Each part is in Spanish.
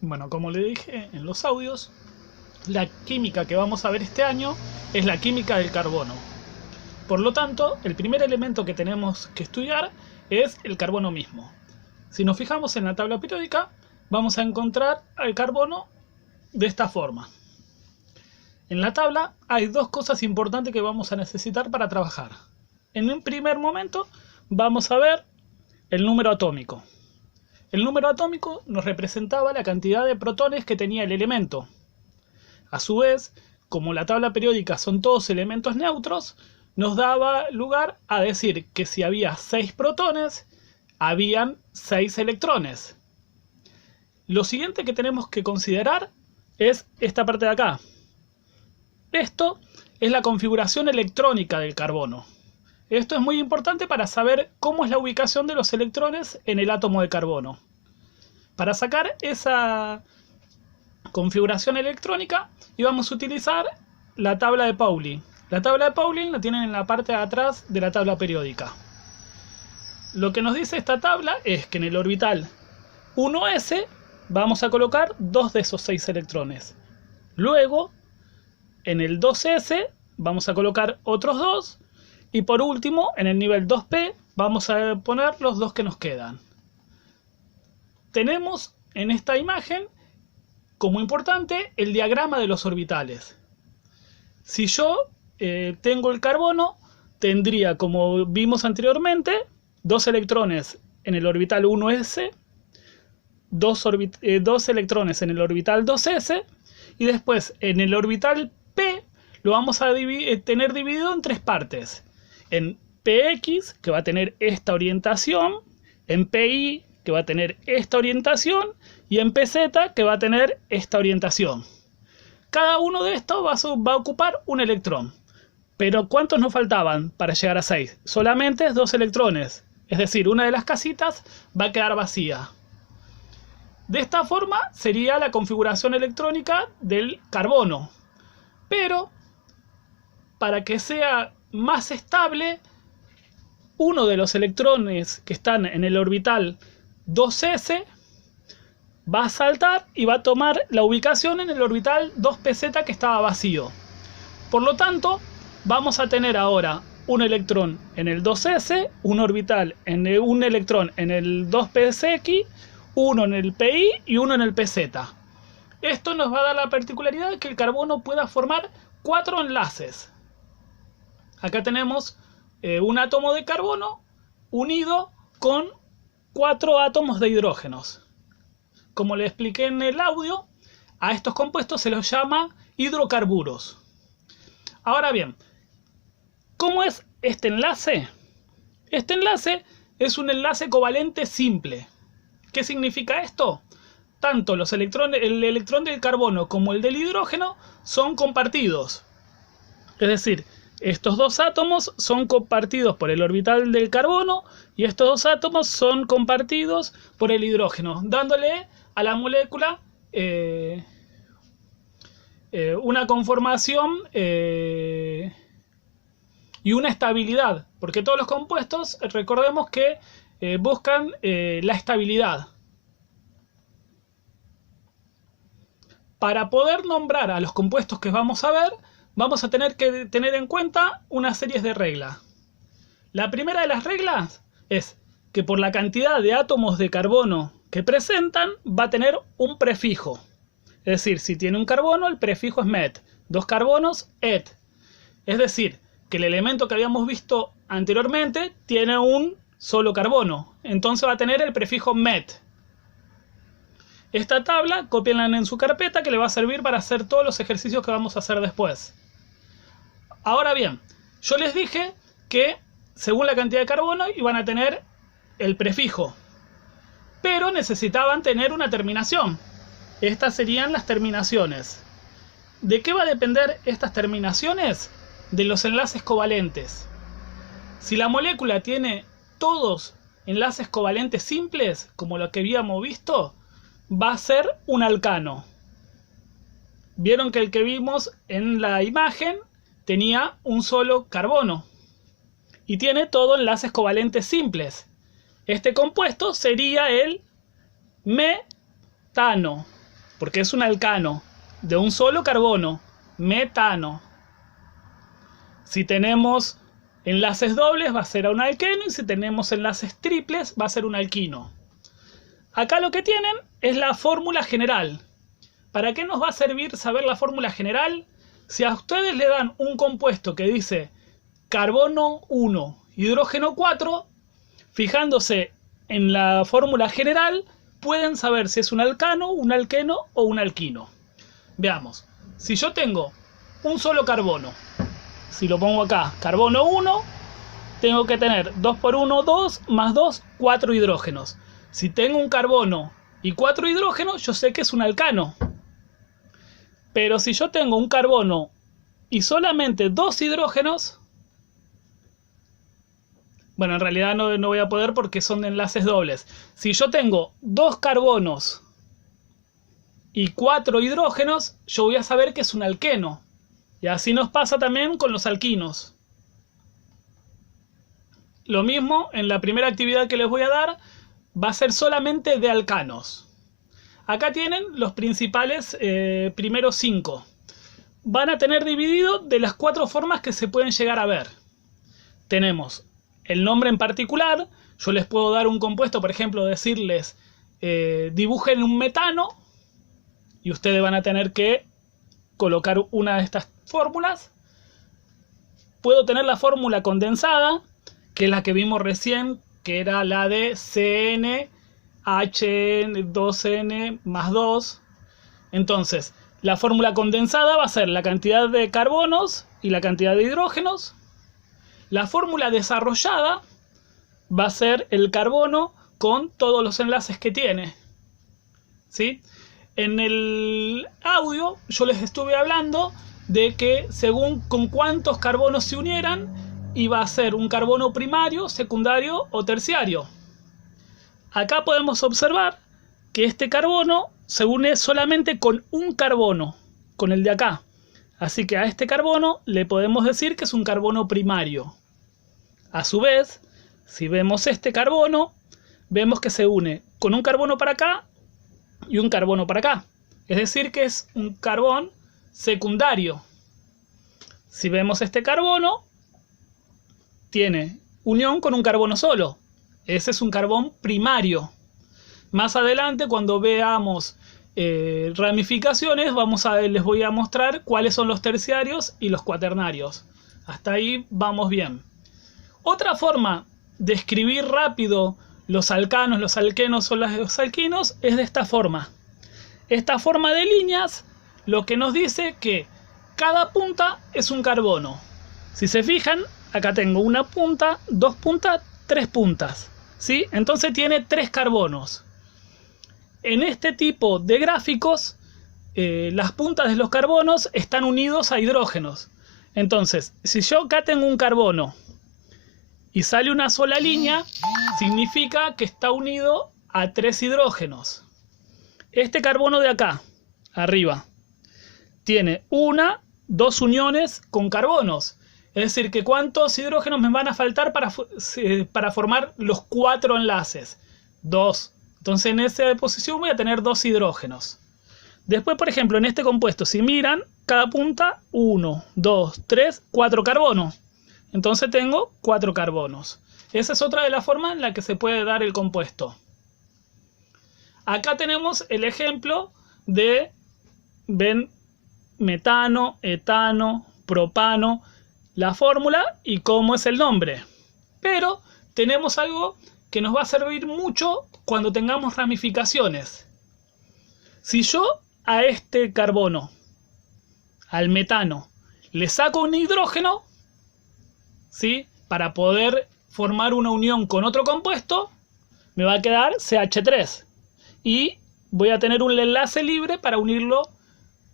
Bueno, como le dije en los audios, la química que vamos a ver este año es la química del carbono. Por lo tanto, el primer elemento que tenemos que estudiar es el carbono mismo. Si nos fijamos en la tabla periódica, vamos a encontrar al carbono de esta forma. En la tabla hay dos cosas importantes que vamos a necesitar para trabajar. En un primer momento vamos a ver el número atómico. El número atómico nos representaba la cantidad de protones que tenía el elemento. A su vez, como la tabla periódica son todos elementos neutros, nos daba lugar a decir que si había 6 protones, habían 6 electrones. Lo siguiente que tenemos que considerar es esta parte de acá. Esto es la configuración electrónica del carbono. Esto es muy importante para saber cómo es la ubicación de los electrones en el átomo de carbono. Para sacar esa configuración electrónica íbamos a utilizar la tabla de Pauli. La tabla de Pauli la tienen en la parte de atrás de la tabla periódica. Lo que nos dice esta tabla es que en el orbital 1s vamos a colocar 2 de esos 6 electrones. Luego, en el 2s vamos a colocar otros 2. Y por último, en el nivel 2p vamos a poner los 2 que nos quedan. Tenemos en esta imagen como importante el diagrama de los orbitales. Si yo tengo el carbono, tendría, como vimos anteriormente, 2 electrones en el orbital 1s, 2 electrones en el orbital 2s, y después en el orbital p lo vamos a tener dividido en 3 partes. En px, que va a tener esta orientación, en pi, que va a tener esta orientación, y en pz, que va a tener esta orientación. Cada uno de estos va a ocupar un electrón. Pero ¿cuántos nos faltaban para llegar a 6? Solamente 2 electrones. Es decir, una de las casitas va a quedar vacía. De esta forma sería la configuración electrónica del carbono. Pero, para que sea más estable, uno de los electrones que están en el orbital 2s va a saltar y va a tomar la ubicación en el orbital 2pz que estaba vacío. Por lo tanto, vamos a tener ahora un electrón en el 2s, un electrón en el 2px, uno en el pi y uno en el pz. Esto nos va a dar la particularidad de que el carbono pueda formar 4 enlaces. Acá tenemos un átomo de carbono unido con 4 átomos de hidrógenos. Como le expliqué en el audio, a estos compuestos se los llama hidrocarburos. Ahora bien, ¿cómo es este enlace? Este enlace es un enlace covalente simple. ¿Qué significa esto? Tanto el electrón del carbono como el del hidrógeno son compartidos. Es decir, estos 2 átomos son compartidos por el orbital del carbono y estos 2 átomos son compartidos por el hidrógeno, dándole a la molécula una conformación y una estabilidad, porque todos los compuestos, recordemos que buscan la estabilidad. Para poder nombrar a los compuestos que vamos a ver, vamos a tener que tener en cuenta una serie de reglas. La primera de las reglas es que por la cantidad de átomos de carbono que presentan, va a tener un prefijo. Es decir, si tiene un carbono, el prefijo es met. 2 carbonos, et. Es decir, que el elemento que habíamos visto anteriormente tiene un solo carbono. Entonces va a tener el prefijo met. Esta tabla, cópienla en su carpeta que le va a servir para hacer todos los ejercicios que vamos a hacer después. Ahora bien, yo les dije que según la cantidad de carbono iban a tener el prefijo, pero necesitaban tener una terminación. Estas serían las terminaciones. ¿De qué va a depender estas terminaciones? De los enlaces covalentes. Si la molécula tiene todos enlaces covalentes simples, como lo que habíamos visto, va a ser un alcano. Vieron que el que vimos en la imagen tenía un solo carbono y tiene todos enlaces covalentes simples. Este compuesto sería el metano. porque es un alcano de un solo carbono, metano. Si tenemos enlaces dobles va a ser un alqueno, y si tenemos enlaces triples va a ser un alquino. Acá lo que tienen es la fórmula general. ¿Para qué nos va a servir saber la fórmula general? Si a ustedes le dan un compuesto que dice carbono 1, hidrógeno 4, fijándose en la fórmula general, pueden saber si es un alcano, un alqueno o un alquino. Veamos, si yo tengo un solo carbono, si lo pongo acá, carbono 1, tengo que tener 2 por 1, 2, más 2, 4 hidrógenos. Si tengo un carbono y 4 hidrógenos, yo sé que es un alcano. Pero si yo tengo un carbono y solamente 2 hidrógenos, bueno, en realidad no voy a poder porque son de enlaces dobles. Si yo tengo 2 carbonos y 4 hidrógenos, yo voy a saber que es un alqueno. Y así nos pasa también con los alquinos. Lo mismo en la primera actividad que les voy a dar, va a ser solamente de alcanos. Acá tienen los principales primeros 5. Van a tener dividido de las 4 formas que se pueden llegar a ver. Tenemos el nombre en particular. Yo les puedo dar un compuesto, por ejemplo, decirles dibujen un metano, y ustedes van a tener que colocar una de estas fórmulas. Puedo tener la fórmula condensada, que es la que vimos recién, que era la de CN HN 2N más 2. Entonces, la fórmula condensada va a ser la cantidad de carbonos y la cantidad de hidrógenos. La fórmula desarrollada va a ser el carbono con todos los enlaces que tiene. ¿Sí? En el audio yo les estuve hablando de que según con cuántos carbonos se unieran, iba a ser un carbono primario, secundario o terciario. Acá podemos observar que este carbono se une solamente con un carbono, con el de acá. Así que a este carbono le podemos decir que es un carbono primario. A su vez, si vemos este carbono, vemos que se une con un carbono para acá y un carbono para acá. Es decir, que es un carbón secundario. Si vemos este carbono, tiene unión con un carbono solo. Ese es un carbón primario. Más adelante, cuando veamos ramificaciones, les voy a mostrar cuáles son los terciarios y los cuaternarios. Hasta ahí vamos bien. Otra forma de escribir rápido los alcanos, los alquenos o los alquinos es de esta forma. Esta forma de líneas lo que nos dice que cada punta es un carbono. Si se fijan, acá tengo una punta, 2 puntas, 3 puntas. ¿Sí? Entonces tiene 3 carbonos. En este tipo de gráficos, las puntas de los carbonos están unidos a hidrógenos. Entonces, si yo acá tengo un carbono y sale una sola línea, significa que está unido a 3 hidrógenos. Este carbono de acá, arriba, tiene 2 uniones con carbonos. Es decir, que ¿cuántos hidrógenos me van a faltar para formar los 4 enlaces? 2. Entonces en esa posición voy a tener 2 hidrógenos. Después, por ejemplo, en este compuesto, si miran, cada punta, 1, 2, 3, 4 carbonos. Entonces tengo 4 carbonos. Esa es otra de las formas en la que se puede dar el compuesto. Acá tenemos el ejemplo de, ven, metano, etano, propano, la fórmula y cómo es el nombre. Pero tenemos algo que nos va a servir mucho cuando tengamos ramificaciones. Si yo a este carbono, al metano, le saco un hidrógeno, ¿sí? Para poder formar una unión con otro compuesto, me va a quedar CH3. Y voy a tener un enlace libre para unirlo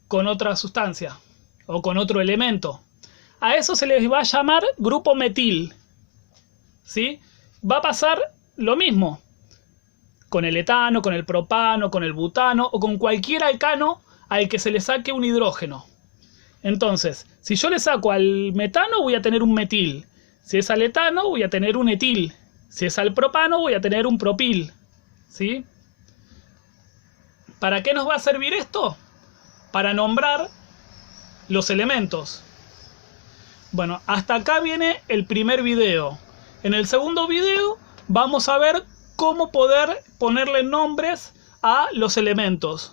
con otra sustancia o con otro elemento. A eso se les va a llamar grupo metil. ¿Sí? Va a pasar lo mismo con el etano, con el propano, con el butano o con cualquier alcano al que se le saque un hidrógeno. Entonces, si yo le saco al metano, voy a tener un metil. Si es al etano, voy a tener un etil. Si es al propano, voy a tener un propil. ¿Sí? ¿Para qué nos va a servir esto? Para nombrar los elementos. Bueno, hasta acá viene el primer video. En el segundo video vamos a ver cómo poder ponerle nombres a los elementos.